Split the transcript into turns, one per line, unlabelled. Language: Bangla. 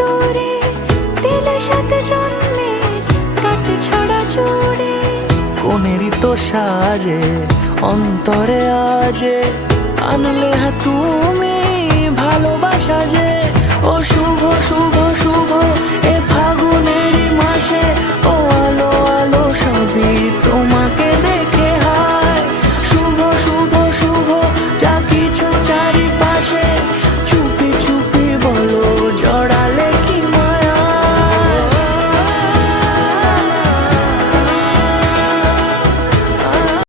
দূরে, দিলে সাথে জন্মে, কাটে ছড়া জুড়ে
কোনেরই তো সাজে, অন্তরে আজে, আনলে হ্যাঁ তুমি